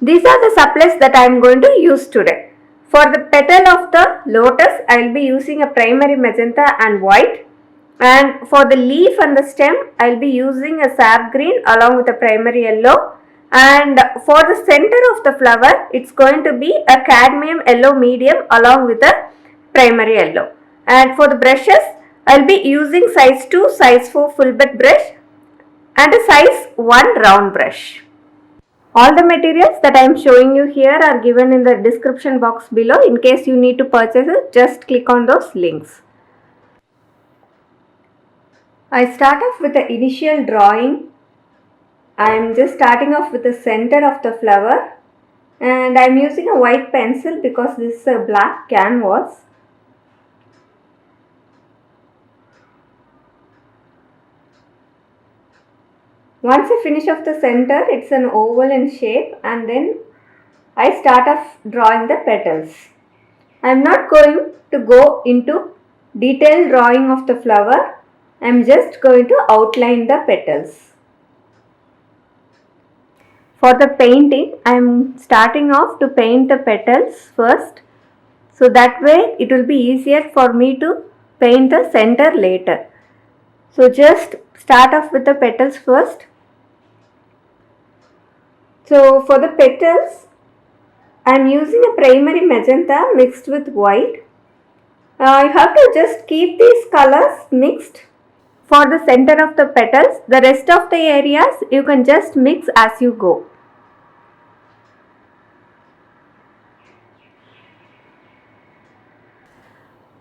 These are the supplies that I am going to use today. For the petal of the lotus, I will be using a primary magenta and white. And for the leaf and the stem, I will be using a sap green along with a primary yellow. And for the center of the flower, it's going to be a cadmium yellow medium along with a primary yellow. And for the brushes, I will be using size 2, size 4 full bed brush and a size 1 round brush. All the materials that I am showing you here are given in the description box below. In case you need to purchase it, just click on those links. I start off with the initial drawing. I am just starting off with the center of the flower and I am using a white pencil because this is a black canvas. Once I finish off the center, it's an oval in shape and then I start off drawing the petals. I am not going to go into detailed drawing of the flower. I am just going to outline the petals. For the painting, I am starting off to paint the petals first. So that way it will be easier for me to paint the center later. So just start off with the petals first. So for the petals, I am using a primary magenta mixed with white. You have to just keep these colors mixed for the center of the petals. The rest of the areas you can just mix as you go.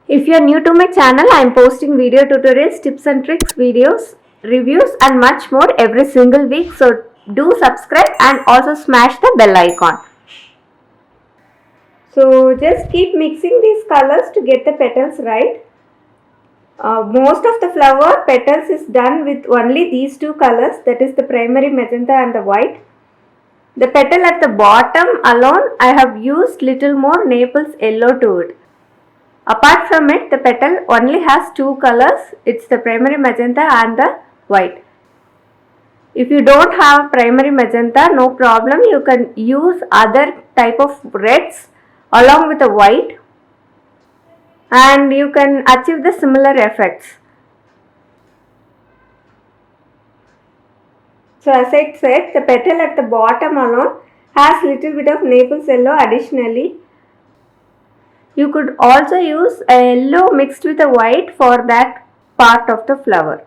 If you are new to my channel, I am posting video tutorials, tips and tricks, videos, reviews and much more every single week. So do subscribe and also smash the bell icon. So just keep mixing these colors to get the petals right. Most of the flower petals is done with only these two colors, that is the primary magenta and the white. The petal at the bottom alone, I have used little more Naples yellow to it. Apart from it, the petal only has two colors. It's the primary magenta and the white. If you don't have primary magenta, no problem. You can use other type of reds along with the white and you can achieve the similar effects. So as I said, the petal at the bottom alone has little bit of Naples yellow additionally. You could also use a yellow mixed with a white for that part of the flower.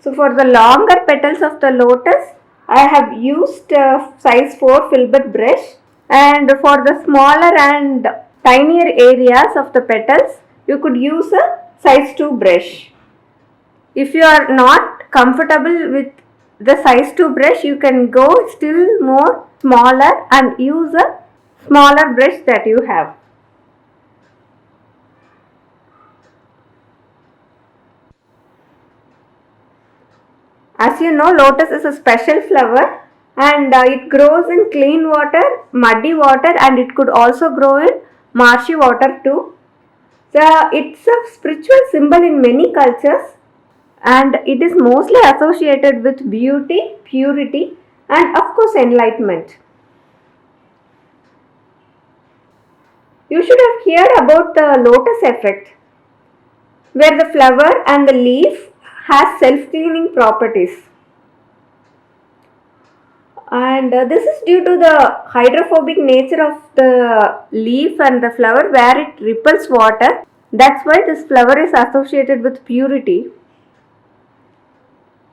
So for the longer petals of the lotus, I have used size 4 filbert brush, and for the smaller and tinier areas of the petals, you could use a size 2 brush. If you are not comfortable with the size 2 brush, you can go still more smaller and use a smaller brush that you have. As you know, lotus is a special flower and it grows in clean water, muddy water and it could also grow in marshy water too. So it's a spiritual symbol in many cultures and it is mostly associated with beauty, purity and of course enlightenment. You should have heard about the lotus effect, where the flower and the leaf has self-cleaning properties. And this is due to the hydrophobic nature of the leaf and the flower where it repels water. That's why this flower is associated with purity.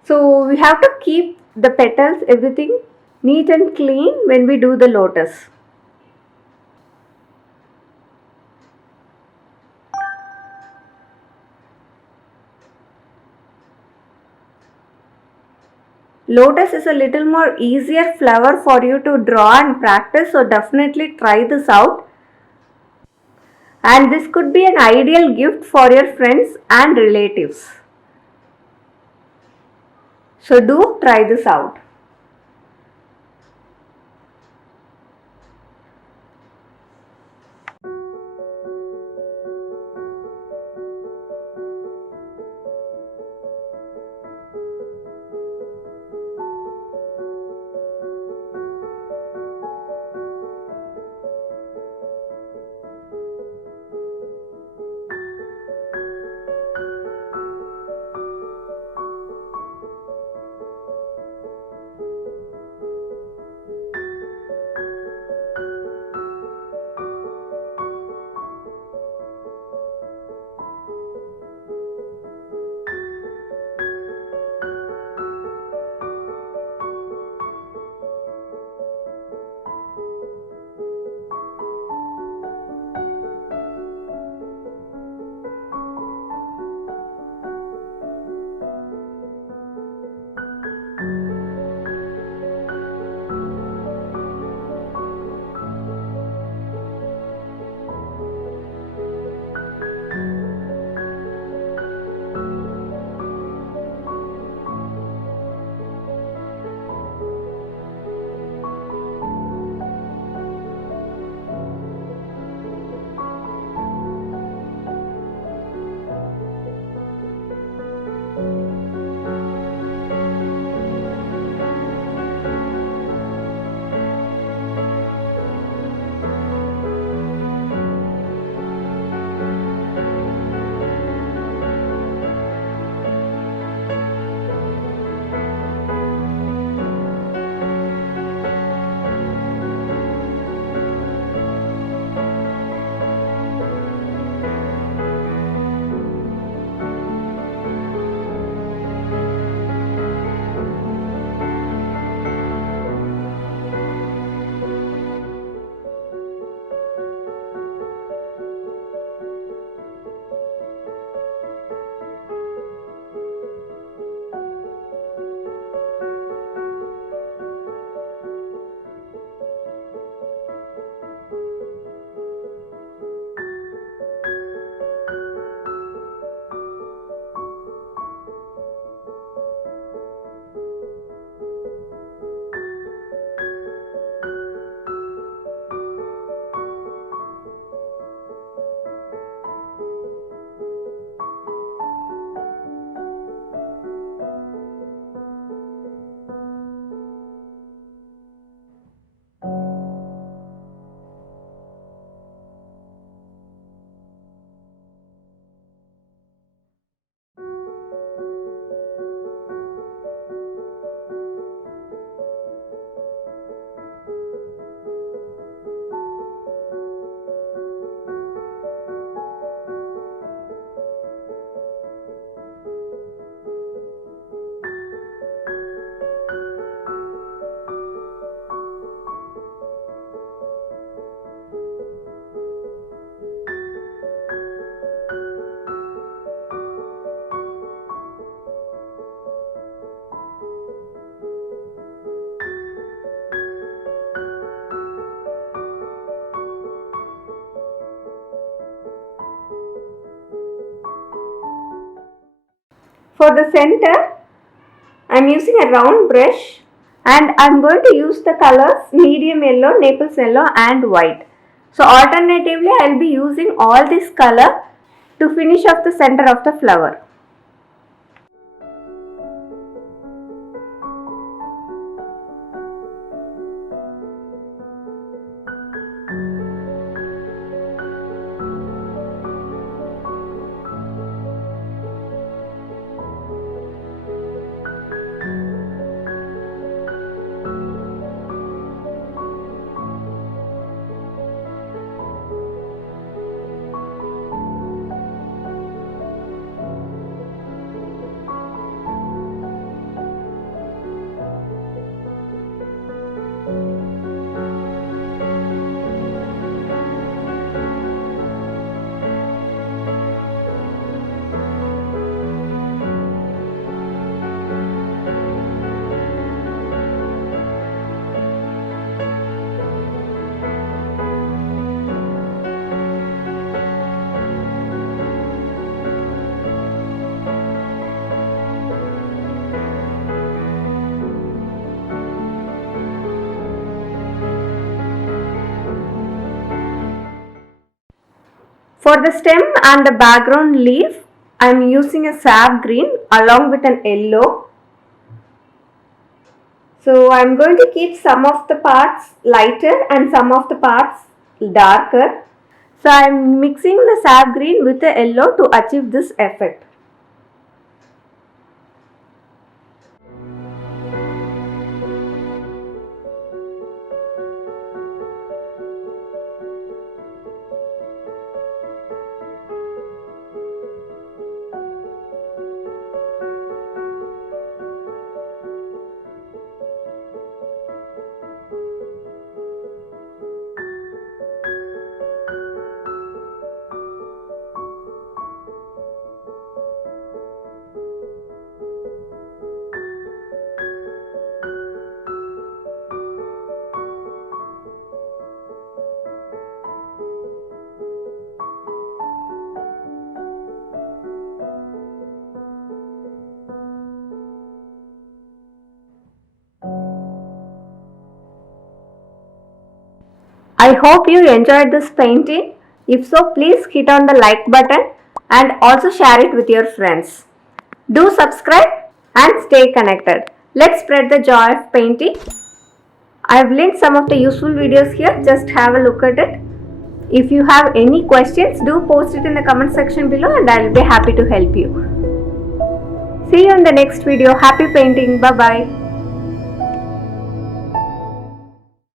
So we have to keep the petals, everything neat and clean when we do the lotus. Lotus is a little more easier flower for you to draw and practice, so definitely try this out. And this could be an ideal gift for your friends and relatives. So do try this out. For the center, I am using a round brush and I am going to use the colors medium yellow, Naples yellow and white. So alternatively, I will be using all this color to finish off the center of the flower. For the stem and the background leaf, I am using a sap green along with an yellow. So I am going to keep some of the parts lighter and some of the parts darker. So I am mixing the sap green with the yellow to achieve this effect. I hope you enjoyed this painting. If so, please hit on the like button and also share it with your friends. Do subscribe and stay connected. Let's spread the joy of painting. I have linked some of the useful videos here. Just have a look at it. If you have any questions, do post it in the comment section below and I will be happy to help you. See you in the next video. Happy painting. Bye bye.